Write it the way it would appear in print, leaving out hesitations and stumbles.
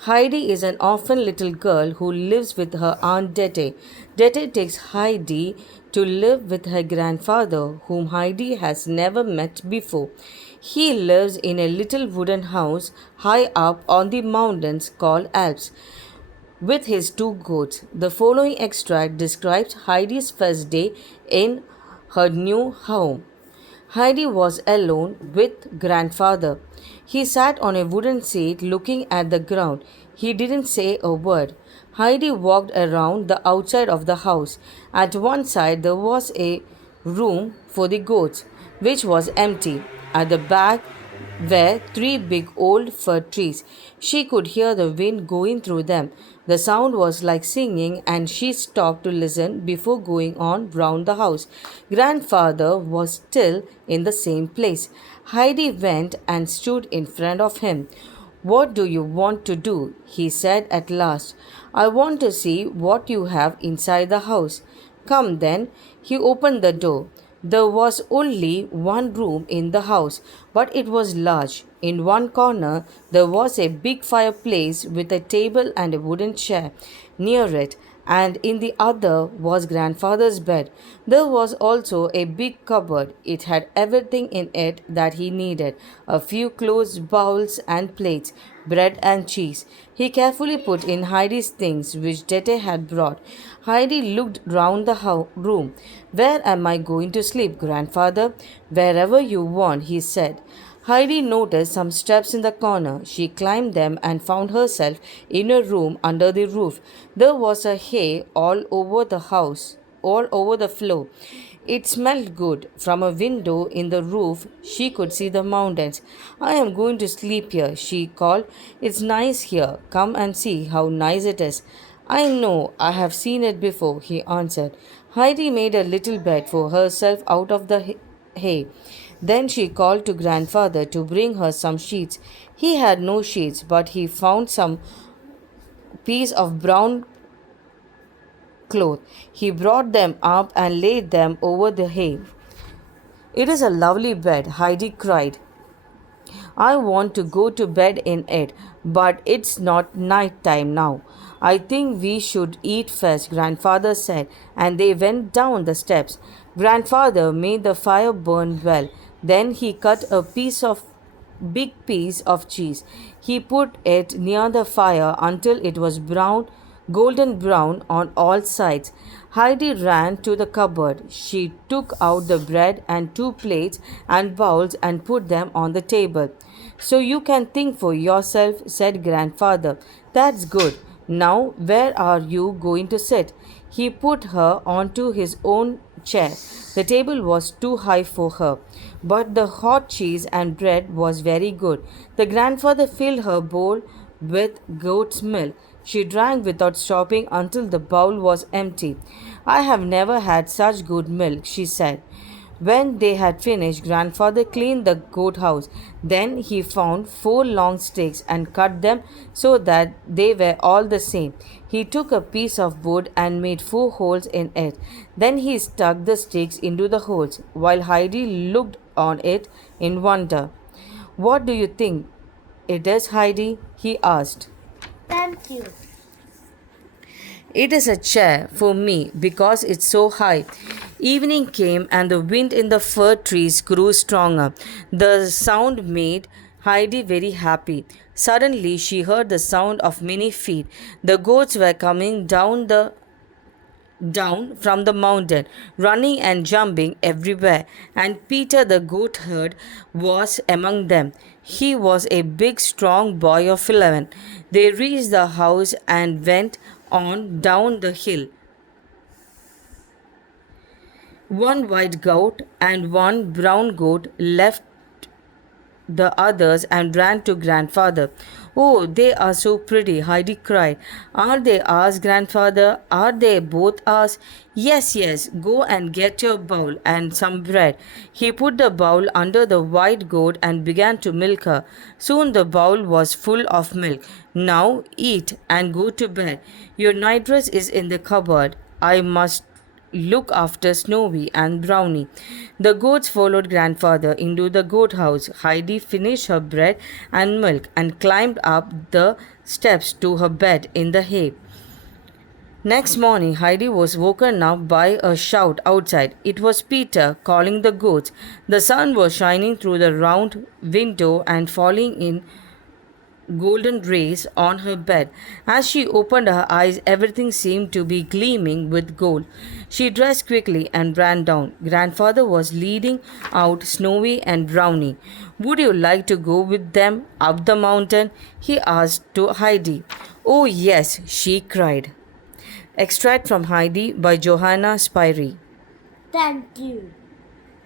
Heidi is an orphan little girl who lives with her aunt Dete. Dete takes Heidi to live with her grandfather, whom Heidi has never met before. He lives in a little wooden house high up on the mountains called Alps with his two goats. The following extract describes Heidi's first day in her new home. Heidi was alone with grandfather. He sat on a wooden seat looking at the ground. He didn't say a word. Heidi walked around the outside of the house. At one side there was a room for the goats, which was empty. At the back were three big old fir trees. She could hear the wind going through them. The sound was like singing, and she stopped to listen before going on round the house. Grandfather was still in the same place. Heidi went and stood in front of him. "What do you want to do?" he said at last. "I want to see what you have inside the house." "Come then." He opened the door. There was only one room in the house, but it was large. In one corner, there was a big fireplace with a table and a wooden chair near it, and in the other was grandfather's bed. There was also a big cupboard. It had everything in it that he needed: a few clothes, bowls, and plates, bread and cheese. He carefully put in Heidi's things, which Dete had brought. Heidi looked round the room. "Where am I going to sleep, grandfather?" "Wherever you want," he said. Heidi noticed some steps in the corner. She climbed them and found herself in a room under the roof. There was a hay all over the house, all over the floor. It smelled good. From a window in the roof, she could see the mountains. "I am going to sleep here," she called. "It's nice here. Come and see how nice it is." "I know, I have seen it before," he answered. Heidi made a little bed for herself out of the hay. Then she called to grandfather to bring her some sheets. He had no sheets, but he found some piece of brown cloth. He brought them up and laid them over the hay. "It is a lovely bed," Heidi cried. "I want to go to bed in it, but it's not night time now." "I think we should eat first," grandfather said, and they went down the steps. Grandfather made the fire burn well. Then he cut a big piece of cheese. He put it near the fire until it was golden brown on all sides. Heidi ran to the cupboard. She took out the bread and two plates and bowls and put them on the table. "So you can think for yourself," said grandfather. "That's good. Now, where are you going to sit?" He put her onto his own chair. The table was too high for her, but the hot cheese and bread was very good. The grandfather filled her bowl with goat's milk. She drank without stopping until the bowl was empty. "I have never had such good milk," she said. When they had finished, grandfather cleaned the goat house. Then he found four long sticks and cut them so that they were all the same. He took a piece of wood and made four holes in it. Then he stuck the sticks into the holes, while Heidi looked on it in wonder. "What do you think it is, Heidi?" he asked. Thank you. "It is a chair for me because it's so high." Evening came and the wind in the fir trees grew stronger. The sound made Heidi very happy. Suddenly she heard the sound of many feet. The goats were coming down from the mountain, running and jumping everywhere, and Peter the goat herd was among them. He was a big, strong boy of 11. They reached the house and went on down the hill. One white goat and one brown goat left the others and ran to grandfather. "Oh, they are so pretty," Heidi cried. "Are they ours, grandfather? Are they both ours?" "Yes, yes, go and get your bowl and some bread." He put the bowl under the white goat and began to milk her. Soon the bowl was full of milk. "Now eat and go to bed. Your night dress is in the cupboard. I must look after Snowy and Brownie. The goats followed grandfather into the goat house. Heidi finished her bread and milk and climbed up the steps to her bed in the hay. Next morning, Heidi was woken up by a shout outside. It was Peter calling the goats. The sun was shining through the round window and falling in golden rays on her bed. As she opened her eyes, everything seemed to be gleaming with gold. She dressed quickly and ran down. Grandfather was leading out Snowy and Brownie. Would you like to go with them up the mountain? He asked to Heidi. Oh, yes, she cried. Extract from Heidi by Johanna Spyri. Thank you.